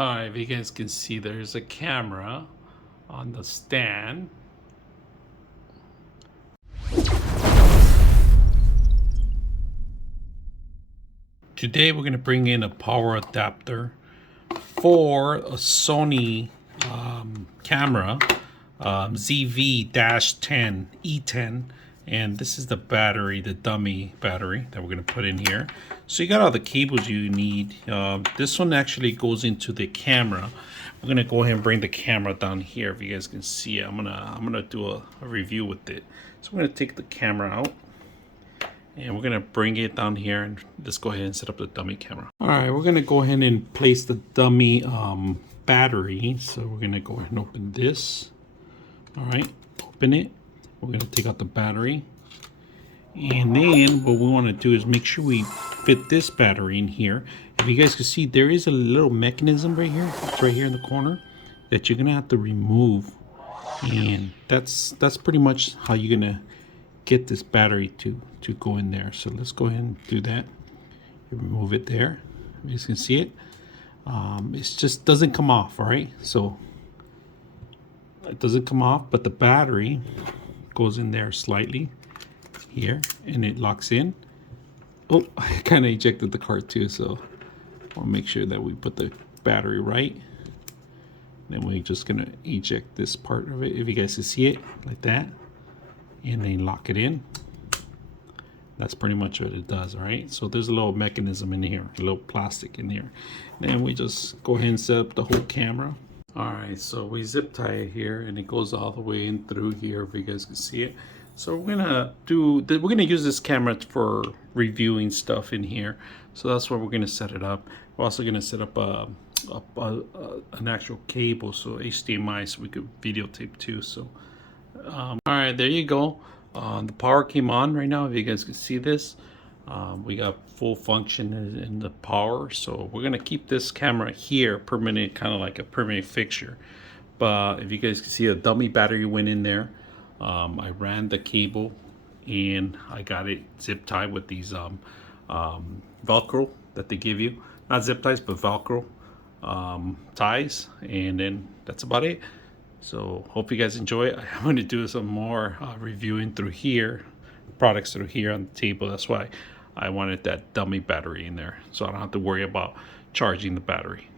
Alright, if you guys can see, there's a camera on the stand. Today we're going to bring in a power adapter for a Sony camera, ZV-10 E10, and this is the battery, the dummy battery that we're going to put in here. So you got all the cables you need. This one actually goes into the camera. I'm going to go ahead and bring the camera down here if you guys can see it. I'm gonna do a review with it. So I'm going to take the camera out. And we're gonna bring it down here and let's go ahead and set up the dummy camera. All right, we're gonna go ahead and place the dummy battery. So we're gonna go ahead and open this. All right, open it. We're gonna take out the battery. And then what we wanna do is make sure we fit this battery in here. If you guys can see, there is a little mechanism right here. It's right here in the corner that you're gonna have to remove. And that's pretty much how you're gonna get this battery to go in there. So let's go ahead and do that. You remove it there. You guys can see it. It just doesn't come off. All right, so it doesn't come off, but the battery goes in there slightly here and it locks in. Oh, I kind of ejected the card too, so I'll make sure that we put the battery right. Then we're just gonna eject this part of it, if you guys can see it, like that, and then lock it in. That's pretty much what it does. All right, so there's a little mechanism in here, a little plastic in here. Then we just go ahead and set up the whole camera. All right, so we zip tie it here and it goes all the way in through here, if you guys can see it. So we're gonna use this camera for reviewing stuff in here. So that's where we're gonna set it up. We're also gonna set up an actual cable, so HDMI, so we could videotape too. So all right, there you go. The power came on right now, if you guys can see this. We got full function in the power, so we're gonna keep this camera here permanent, kind of like a permanent fixture. But if you guys can see, a dummy battery went in there. I ran the cable and I got it zip tied with these Velcro that they give you, not zip ties but Velcro ties, and then that's about it. So hope you guys enjoy it. I'm going to do some more reviewing through here, products through here on the table. That's why I wanted that dummy battery in there, so I don't have to worry about charging the battery.